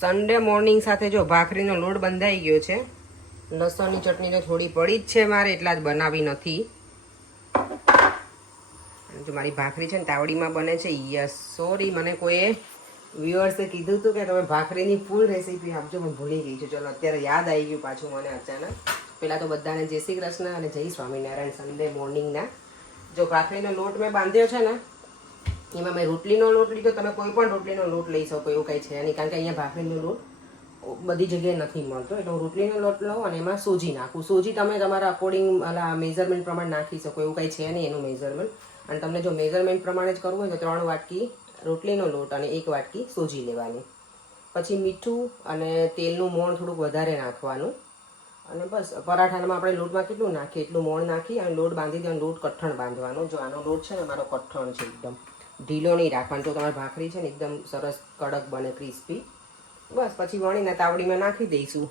Sunday morning સાથે જો ભાખરીનો લોટ બંધાઈ ગયો છે. લસણની ચટણી તો થોડી પડી જ છે મારે, એટલા જ બનાવી નથી. જો મારી ભાખરી છે ને તાવડીમાં બને છે. યસ, સોરી, મને કોઈએ વ્યુઅર્સે કીધું હતું કે તમે ભાખરીની ફૂલ રેસીપી આપજો, હું ભૂલી ગઈ છું. ચલો અત્યારે યાદ આવી ગયું પાછું મને અચાનક. પહેલાં તો બધાને જય શ્રી કૃષ્ણ અને જય સ્વામિનારાયણ. સન્ડે મોર્નિંગના જો ભાખરીનો લોટ મેં બાંધ્યો છે ને, એમાં મેં રોટલીનો લોટ લીધો. તમે કોઈ પણ રોટલીનો લોટ લઈ શકો, એવું કંઈ છે નહીં, કારણ કે અહીંયા ભાખરીનો લોટ બધી જગ્યાએ નથી મળતો. એટલે હું રોટલીનો લોટ લઉં અને એમાં સોજી નાખું. સોજી તમે તમારા અકોર્ડિંગ મેઝરમેન્ટ પ્રમાણે નાખી શકો, એવું કંઈ છે નહીં એનું મેઝરમેન્ટ. અને તમને જો મેઝરમેન્ટ પ્રમાણે જ કરવું હોય તો 3 વાટકી રોટલીનો લોટ અને 1 વાટકી સોજી લેવાની. પછી મીઠું અને તેલનું મોણ થોડુંક વધારે નાખવાનું. અને બસ પરાઠામાં આપણે લોટમાં કેટલું નાખીએ એટલું મોણ નાખી અને લોટ બાંધી દો. લોટ કઠણ બાંધવાનો. જો આનો લોટ છે ને મારો કઠણ છે, એકદમ ઢીલો નહીં રાખવાનો. તો તમારી ભાખરી છે ને એકદમ સરસ કડક બને, ક્રિસ્પી. બસ પછી વણીને તાવડીમાં નાખી દઈશું.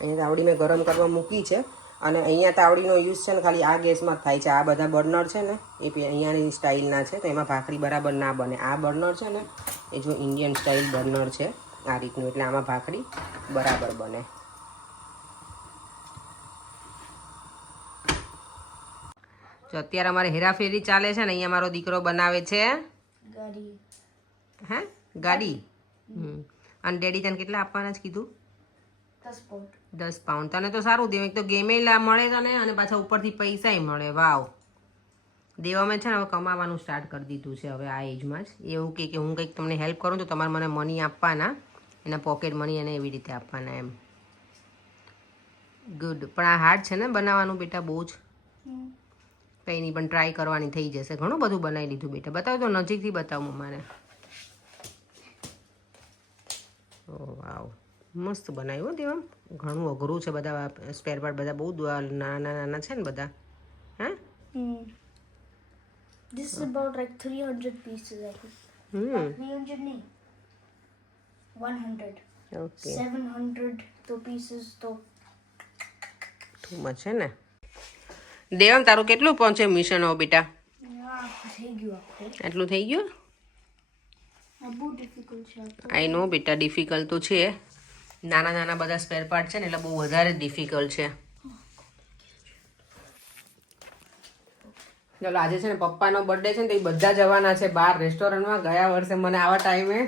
અહીંયા તાવડી મેં ગરમ કરવા મૂકી છે. અને અહીંયા તાવડીનો યુઝ છે ને ખાલી આ ગેસમાં જ થાય છે. આ બધા બર્નર છે ને એ અહીંયાની સ્ટાઇલના છે, તો એમાં ભાખરી બરાબર ના બને. આ બર્નર છે ને એ જો ઇન્ડિયન સ્ટાઇલ બર્નર છે આ રીતનું, એટલે આમાં ભાખરી બરાબર બને. જો અત્યારે અમારે હેરાફેરી ચાલે છે ને, અહીંયા મારો દીકરો બનાવે છે ગાડી. હે ગાડી? અને ડેડી તને કેટલા આપવાના જ કીધું? 10 પાઉન્ડ. તને તો સારું દેવ, એક તો ગેમે મળે તને અને પાછા ઉપરથી પૈસાય મળે. વાવ, દેવામાં છે ને હવે કમાવાનું સ્ટાર્ટ કરી દીધું છે હવે આ એજમાં જ. એવું કે હું કંઈક તમને હેલ્પ કરું તો તમારે મને મની આપવાના, એના પોકેટ મની અને એવી રીતે આપવાના એમ. ગુડ. પણ આ હાર્ડ છે ને બનાવવાનું બેટા, બહુ જ. કંઈ નહીં, પણ ટ્રાય કરવાની થઈ જશે. ઘણું બધું બનાવી લીધું બેટા. બતાવ તો, નજીકથી બતાવ મમ્માને. ઓ વાવ, મસ્ત બનાવ્યું દેવમ. ઘણું અઘરું છે, બધા સ્પેર પાર્ટ બધા બહુ નાના નાના છે ને બધા. હે This is about like 300 pieces, I think. 300 nahi. 100. Okay. 700 તો pieces તો ટુ મચ છે ને. દેવમ તારું કેટલું પહોંચે મિશન હો બેટા? થઈ ગયું આખું. એટલું થઈ ગયું? બહુ ડિફિકલ્ટ છે. આઈ નો બેટા, ડિફિકલ્ટ તો છે. નાના નાના બધા સ્પેર પાર્ટ છે ને એટલે બહુ વધારે ડિફિકલ્ટ છે. ચલો આજે છે ને પપ્પાનો બર્થડે છે ને, તો એ બધા જવાના છે બહાર રેસ્ટોરન્ટમાં. ગયા વર્ષે મને આવા ટાઈમે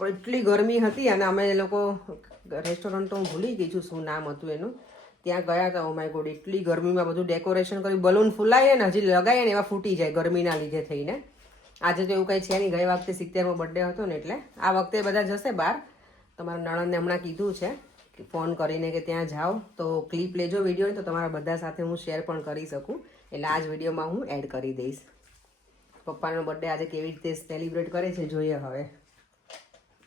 પણ એટલી ગરમી હતી અને અમે લોકો રેસ્ટોરન્ટ તો હું ભૂલી ગઈ છું શું નામ હતું એનું, ત્યાં ગયા હતા. ઓ માય ગોડ, એટલી ગરમીમાં બધું ડેકોરેશન કર્યું. બલૂન ફૂલાઈએ ને હજી લગાવીએ ને એવા ફૂટી જાય ગરમીના લીધે થઈને. આજે તો એવું કંઈ છે નહીં. ગઈ વખતે 70મો બર્થડે હતો ને, એટલે આ વખતે બધા જશે બહાર. તમારા નણંદને હમણાં કીધું છે કે ફોન કરીને કે ત્યાં જાઓ તો ક્લિપ લેજો વિડીયો, તો તમારા બધા સાથે હું શેર પણ કરી શકું. એટલે આ જ વિડીયોમાં હું એડ કરી દઈશ. પપ્પાનો બર્થડે આજે કેવી રીતે સેલિબ્રેટ કરે છે જોઈએ હવે.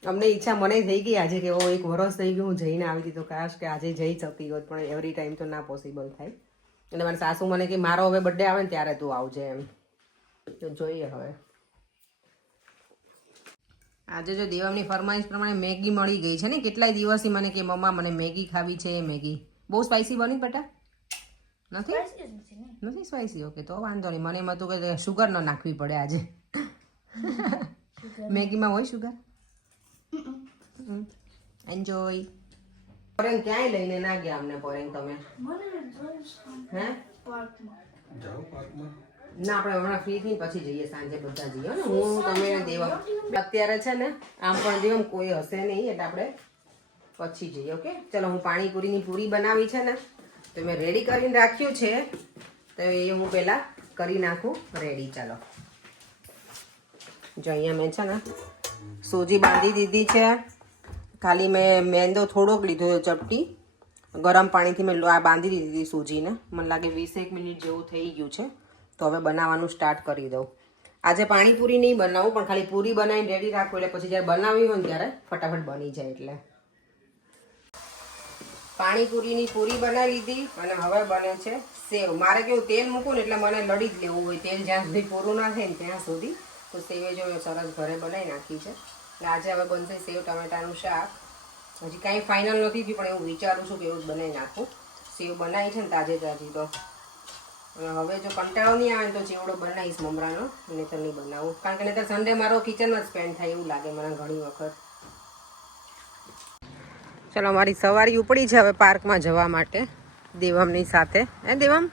અમને ઈચ્છા મને થઈ ગઈ આજે કે એક વરસ થઈ ગયું હું જઈને આવી હતી, તો કાશ કે આજે જઈ શકતી હોત, પણ એવરી ટાઈમ તો ના પોસિબલ થાય. એટલે મારા સાસુ મને કે મારો હવે બર્થડે આવે ને ત્યારે તું આવજે એમ. તો જોઈએ હવે. આજે જો દેવમની ફરમાઈશ પ્રમાણે મેગી મળી ગઈ છે ને. કેટલાય દિવસથી મને કે મમ્મા મને મેગી ખાવી છે. મેગી બહુ સ્પાઇસી બની બેટા? નથી સ્પાઇસી? ઓકે, તો વાંધો નહીં. મને એમ હતું કે શુગર ન નાખવી પડે આજે. મેગીમાં હોય શુગર? એન્જોય. પોરેંગ ક્યાંય લઈને ના ગયા અમને પોરેંગ તમે? હે ના, આપણે હમણાં ફ્રી થઈને પછી જઈએ, સાંજે બધા જઈએ ને. હું તમે દેવા અત્યારે છે ને આમ પણ દેવમ કોઈ હશે નહીં, એટલે આપણે પછી જઈએ. ઓકે ચલો. હું પાણીપુરીની પૂરી બનાવી છે ને, તો મેં રેડી કરીને રાખ્યું છે, તો એ હું પહેલાં કરી નાખું રેડી. ચાલો જો અહીંયા મેં છે ને સોજી બાંધી દીધી છે. ખાલી મેં મેંદો થોડોક લીધો ચપટી. ગરમ પાણીથી મેં આ બાંધી દીધી સૂજીને. મને લાગે 20 મિનિટ જેવું થઈ ગયું છે. તો હવે બનાવવાનું સ્ટાર્ટ કરી દઉં. આજે પાણીપુરી નહીં બનાવું, પણ ખાલી પૂરી બનાવીને રેડી રાખું, એટલે પછી જ્યારે બનાવી હોય ને ત્યારે ફટાફટ બની જાય. એટલે પાણીપુરીની પૂરી બનાવી લીધી અને હવે બને છે સેવ. મારે કેવું તેલ મૂકું ને એટલે મને લડી જ લેવું હોય. તેલ જ્યાં સુધી પૂરું ના થાય ને ત્યાં સુધી. તો સેવે જો સરસ ઘરે બનાવી નાખી છે. એટલે આજે હવે બનશે સેવ ટમેટાનું શાક. હજી કાંઈ ફાઇનલ નથી થયું, પણ એવું વિચારું છું કે એવું જ બનાવી નાખું. સેવ બનાવી છે ને તાજે તાજી. તો હવે જો કંટાળો નહીં આવે ને તો ચેવડો બનાવીશ મમરાનો, નહીંતર નહીં બનાવું. કારણ કે નહીંતર સન્ડે મારો કિચનમાં જ સ્પેન્ડ થાય એવું લાગે મને ઘણી વખત. ચલો અમારી સવારી ઉપડી છે હવે પાર્કમાં જવા માટે દેવમની સાથે. હે દેવમ?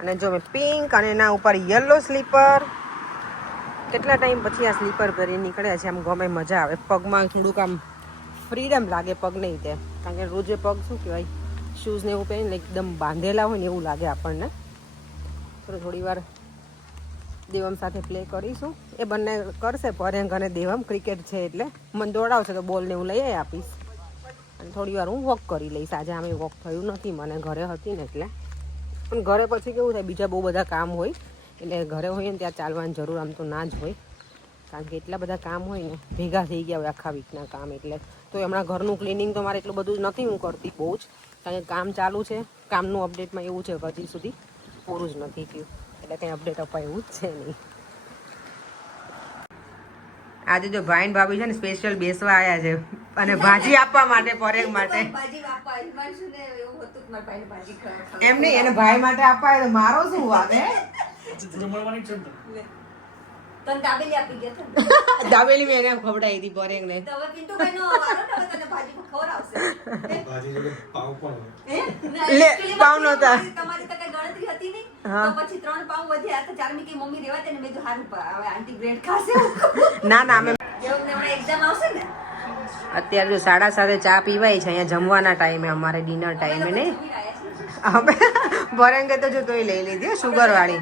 અને જો મેં પિંક અને એના ઉપર યલો સ્લીપર. કેટલા ટાઈમ પછી આ સ્લીપર પહેરી નીકળ્યા છે. આમ ગમે, મજા આવે. પગમાં થોડુંક આમ ફ્રીડમ લાગે પગ નહીં તે, કારણ કે રોજે પગ શું કહેવાય શૂઝ ને એવું પહેરીને એકદમ બાંધેલા હોય ને એવું લાગે આપણને. તો થોડી વાર દેવમ સાથે પ્લે કરીશું. એ બંને કરશે પરેંગ અને દેવમ. ક્રિકેટ છે એટલે મને દોડાવશે તો બોલને હું લઈ આપીશ અને થોડી વાર હું વોક કરી લઈશ. આજે આમે વોક થયું નથી મને, ઘરે હતી ને એટલે. પણ ઘરે પછી કેવું થાય, બીજા બહુ બધા કામ હોય એટલે ઘરે હોય ને ત્યાં ચાલવાની જરૂર આમ તો ના જ હોય, કારણ કે એટલા બધા કામ હોય ને, ભેગા થઈ ગયા હોય આખા વીકના કામ. એટલે તો હમણાં ઘરનું ક્લિનિંગ તો મારે એટલું બધું નથી હું કરતી બહુ જ, કારણ કે કામ ચાલુ છે. કામનું અપડેટમાં એવું છે હજી સુધી પૂરું જ નથી થયું, એટલે કંઈ અપડેટ અપાય એવું જ છે નહીં. આજે જો ભાઈ ને ભાભી છે ને સ્પેશિયલ બેસવા આવ્યા છે અને ભાજી આપવા માટે, પરેંગ માટે. એમ નહીં, એને ભાઈ માટે આપવા તો મારો શું વાગે? દાબેલી મેં એને ખવડાવી હતી પરેંગ ને. લે પાવ નતા. ના ના, અમે અત્યારે જો 7:30 ચા પીવાય છે અહીંયા જમવાના ટાઈમે, અમારે ડિનર ટાઈમે નહીં. અમે પરેંગે તો જો તોય લઈ લીધી શુગર વાળી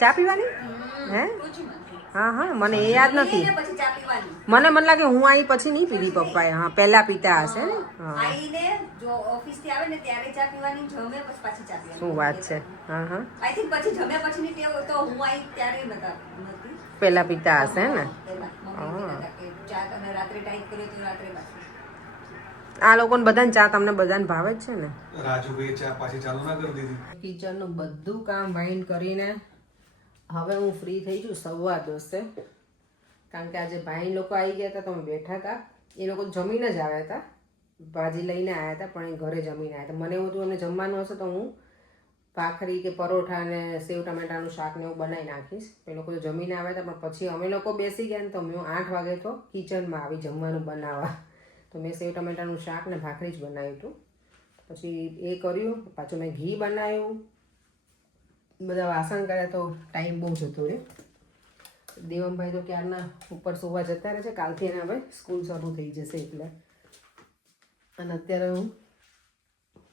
ચા પીવાની. હે? હા હા, મને એ યાદ નથી. મને લાગે હું આવી પછી નહીં પીધી પપ્પાએ. હા, પહેલા પીતા હશે ને. શું વાત છે. હા હા, પહેલા પીતા હશે ને. આ લોકોને બધાને ચા, તમને બધાને ભાવે જ છે ને. રાજુભાઈ ચા પાછી ચાલુ ના કરી દીધી. કિચનનું બધું કામ વાઇન્ડ કરીને હવે હું ફ્રી થઈ છું 10:15, કારણ કે આજે ભાઈ લોકો આવી ગયા હતા તો અમે બેઠા હતા. એ લોકો જમીને જ આવ્યા હતા, ભાજી લઈને આવ્યા હતા પણ એ ઘરે જમીને આવ્યા હતા. મને એવું હતું એમને જમવાનું હશે તો હું ભાખરી કે પરોઠા અને સેવ ટમેટાનું શાક ને એવું બનાવી નાખીશ. એ લોકો તો જમીને આવ્યા હતા, પણ પછી અમે લોકો બેસી ગયા ને તો મેં 8 વાગે તો કિચનમાં આવી જમવાનું બનાવવા. તો મેં સેવ ટમેટાનું શાક ને ભાખરી જ બનાવ્યું હતું. પછી એ કર્યું, પાછું મેં ઘી બનાવ્યું, બધા વાસણ કર્યા તો ટાઈમ બહુ જતો રહ્યો. દેવમભાઈ તો ક્યારના ઉપર સુવા જતા રહે છે, કાલથી એને હવે સ્કૂલ શરૂ થઈ જશે એટલે. અને અત્યારે હું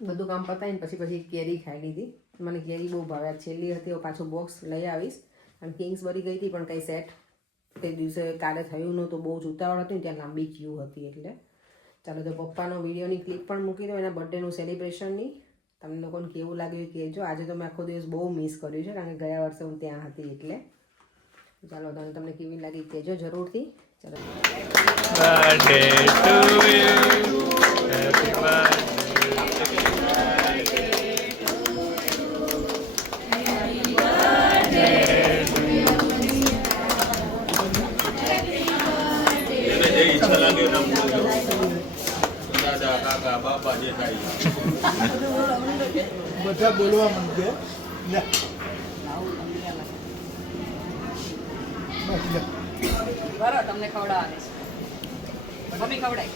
બધું કામ પતાવીને પછી કેરી ખાઈ લીધી. મને કેરી બહુ ભાવે, છેલ્લી હતી. પાછું બોક્સ લઈ આવીશ. અને કિંગ્સબરી ગઈ હતી પણ કંઈ સેટ તે દિવસે કાલે થયું નહોતું, બહુ જ ઉતાવળ હતી ને ત્યાં લાંબી ક્યુ હતી એટલે. ચાલો તો પપ્પાનો વિડીયોની ક્લિપ પણ મૂકી દો એના બર્થડેનું સેલિબ્રેશનની. તમને લોકોને કેવું લાગ્યું એ કહેજો. આજે તો મેં આખો દિવસ બહુ મિસ કર્યું છે, કારણ કે ગયા વર્ષે હું ત્યાં હતી એટલે. ચાલો તો તમને કેવી લાગી કહેજો જરૂરથી. ચાલો, birthday to you, happy birthday. બધા બોલવા માંગે. બરાબર, તમને ખવડાવવાની છે મમ્મી, ખવડાય.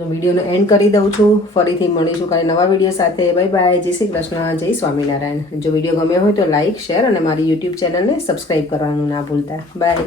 તો વિડીયોનો એન્ડ કરી દઉં છું. ફરીથી મળીશું કાલે નવા વિડીયો સાથે. Bye bye. જય શ્રી કૃષ્ણ, જય સ્વામિનારાયણ. જો વિડીયો ગમ્યો હોય તો લાઇક, શેર અને મારી યુટ્યુબ ચેનલને સબસ્ક્રાઈબ કરવાનું ના ભૂલતા. બાય.